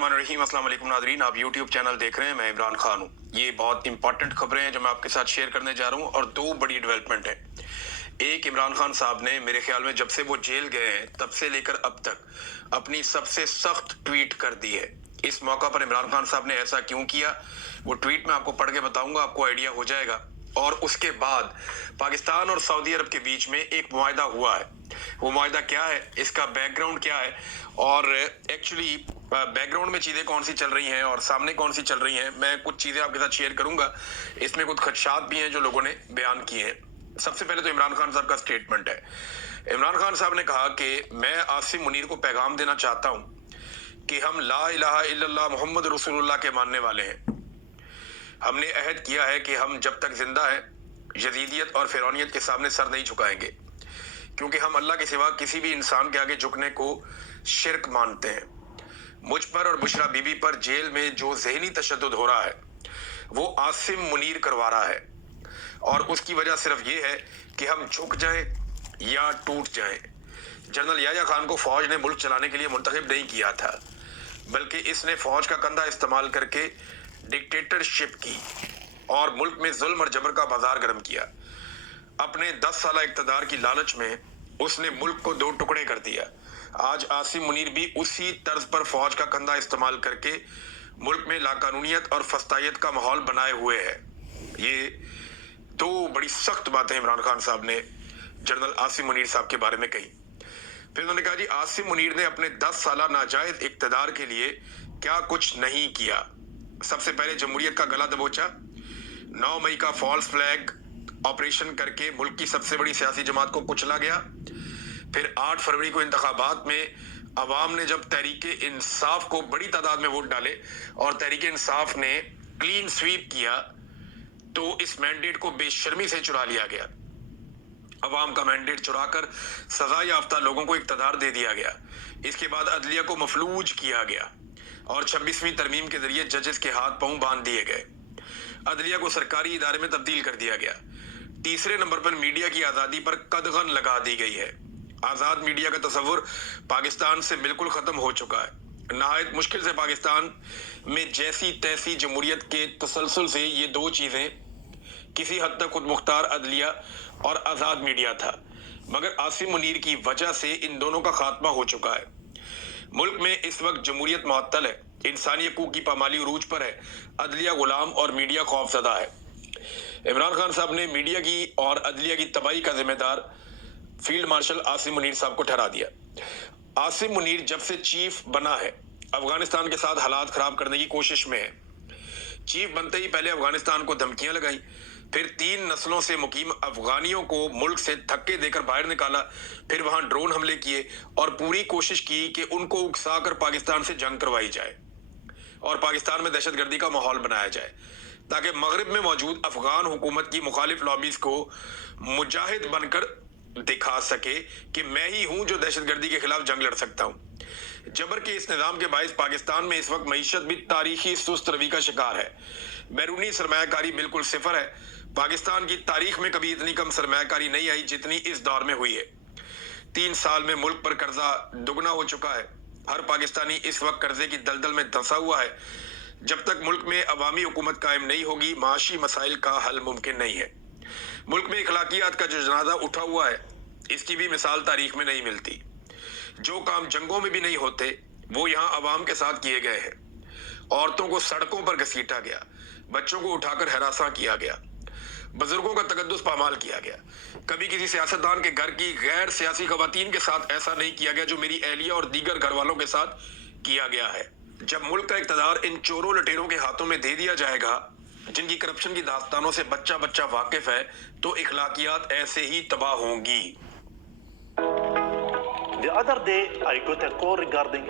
बिस्मिल्लाहिर्रहमानिर्रहीम। अस्सलाम वालेकुम नाज़रीन, आप यूट्यूब चैनल देख रहे हैं। मैं इमरान खान हूँ। ये बहुत इंपॉर्टेंट खबरें हैं जो मैं आपके साथ शेयर करने जा रहा हूँ और दो बड़ी डेवलपमेंट है। एक, इमरान खान साहब ने मेरे ख्याल में जब से वो जेल गए हैं तब से लेकर अब तक अपनी सबसे सख्त ट्वीट कर दी है। इस मौका पर इमरान खान साहब ने ऐसा क्यों किया, वो ट्वीट में आपको पढ़ के बताऊंगा, आपको आइडिया हो जाएगा। और उसके बाद पाकिस्तान और सऊदी अरब के बीच में एक मुआहदा हुआ है। वो मुआहदा क्या है, इसका बैकग्राउंड क्या है और एक्चुअली बैकग्राउंड में चीज़ें कौन सी चल रही हैं और सामने कौन सी चल रही हैं, मैं कुछ चीज़ें आपके साथ शेयर करूंगा। इसमें कुछ खदशात भी हैं जो लोगों ने बयान किए हैं। सबसे पहले तो इमरान खान साहब का स्टेटमेंट है। इमरान खान साहब ने कहा कि मैं आसिम मुनीर को पैगाम देना चाहता हूं कि हम ला इलाहा इल्लल्लाह मोहम्मद रसूलुल्लाह के मानने वाले हैं। हमने अहद किया है कि हम जब तक जिंदा हैं यजीदियत और फिरौनियत के सामने सर नहीं झुकाएंगे, क्योंकि हम अल्लाह के सिवा किसी भी इंसान के आगे झुकने को शिरक मानते हैं। मुझ पर और बुशरा बीबी पर जेल में जो ज़हनी तशद्दुद हो रहा है वो आसिम मुनीर करवा रहा है, और उसकी वजह सिर्फ ये है कि हम झुक जाएं या टूट जाएं। जनरल याह्या खान को फौज ने मुल्क चलाने के लिए मुंतखब नहीं किया था, बल्कि इसने फौज का कंधा इस्तेमाल करके डिक्टेटरशिप की और मुल्क में जुल्म और जबर का बाजार गर्म किया। अपने 10 साल इक़्तिदार की लालच में उसने मुल्क को दो टुकड़े कर दिया। आज आसिम मुनीर भी उसी तर्ज पर फौज का कंधा इस्तेमाल करके मुल्क में लाकानूनियत और फस्तायत का माहौल बनाए हुए है। ये दो बड़ी सख्त बातें इमरान खान साहब ने जनरल आसिम मुनीर साहब के बारे में कही। फिर उन्होंने कहा, जी आसिम मुनीर ने अपने 10 साल नाजायज इक़्तिदार के लिए क्या कुछ नहीं किया। सबसे पहले जमहूरियत का गला दबोचा, 9 मई का फॉल्स फ्लैग ऑपरेशन करके मुल्क की सबसे बड़ी सियासी जमात को कुचला गया। फिर 8 फरवरी को इंतखाबात में अवाम ने जब तहरीक इंसाफ को बड़ी तादाद में वोट डाले और तहरीक इंसाफ ने क्लीन स्वीप किया, तो इस मैंडेट को बेशर्मी से चुरा लिया गया। अवाम का मैंडेट चुराकर सजा याफ्ता लोगों को इक़्तिदार दे दिया गया। इसके बाद अदलिया को मफलूज किया गया और 26वीं तरमीम के जरिए जजेस के हाथ पांव बांध दिए गए। अदलिया को सरकारी इदारे में तब्दील कर दिया गया। तीसरे नंबर पर मीडिया की आज़ादी पर कदगन लगा दी गई है। आज़ाद मीडिया का तस्वुर पाकिस्तान से बिल्कुल ख़त्म हो चुका है। नहायत मुश्किल से पाकिस्तान में जैसी तैसी जमहूरियत के तसलसल से ये दो चीज़ें किसी हद तक खुद मुख्तार अदलिया और आज़ाद मीडिया था, मगर आसिम मुनीर की वजह से इन दोनों का खात्मा हो चुका है। मुल्क में इस वक्त जमहूरियत मुअत्तल है, इंसानी हकूक़ की पामाली उरूज पर है, अदलिया गुलाम और मीडिया खौफज़दा है। इमरान खान साहब ने मीडिया की और अदलिया की तबाही का जिम्मेदार फील्ड मार्शल आसिम मुनीर साहब को ठहरा दिया। आसिम मुनीर जब से चीफ बना है अफगानिस्तान के साथ हालात खराब करने की कोशिश में है। चीफ बनते ही पहले अफगानिस्तान को धमकियां लगाई, फिर 3 नस्लों से मुकीम अफगानियों को मुल्क से धक्के देकर बाहर निकाला, फिर वहां ड्रोन हमले किए और पूरी कोशिश की कि उनको उकसाकर पाकिस्तान से जंग करवाई जाए और पाकिस्तान में दहशतगर्दी का माहौल बनाया जाए, ताकि मगरिब में मौजूद अफगान हुकूमत की मुखालिफ लॉबीज को मुजाहिद बनकर दिखा सके कि मैं ही हूं जो दहशतगर्दी के खिलाफ जंग लड़ सकता हूं। जबर के इस निज़ाम के बायस पाकिस्तान में इस वक्त मईशत भी तारीखी सुस्त रवी का शिकार है। बैरूनी सरमायाकारी बिल्कुल सिफर है। पाकिस्तान की तारीख में कभी इतनी कम सरमायाकारी नहीं आई जितनी इस दौर में हुई है। 3 साल में मुल्क पर कर्जा दुगना हो चुका है। हर पाकिस्तानी इस वक्त कर्जे की दलदल में धंसा हुआ है। जब तक मुल्क में अवामी हुकूमत कायम नहीं होगी, माशी मसाइल का हल मुमकिन नहीं है। मुल्क में इखलाकियात का जो जनाजा उठा हुआ है, इसकी भी मिसाल तारीख में नहीं मिलती। जो काम जंगों में भी नहीं होते वो यहाँ अवाम के साथ किए गए हैं। औरतों को सड़कों पर घसीटा गया, बच्चों को उठाकर हरासा किया गया, बुजुर्गों का तकद्दुस पामाल किया गया। कभी किसी सियासतदान के घर की गैर सियासी खवातीन के साथ ऐसा नहीं किया गया जो मेरी अहलिया और दीगर घर वालों के साथ किया गया है। जब मुल्क का इक़्तिदार इन चोरों लटेरों के हाथों में दे दिया जाएगा जिनकी करप्शन की दास्तानों से बच्चा बच्चा वाकिफ है, तो इखलाकियात ऐसे ही तबाह होंगी। The other day I got a call regarding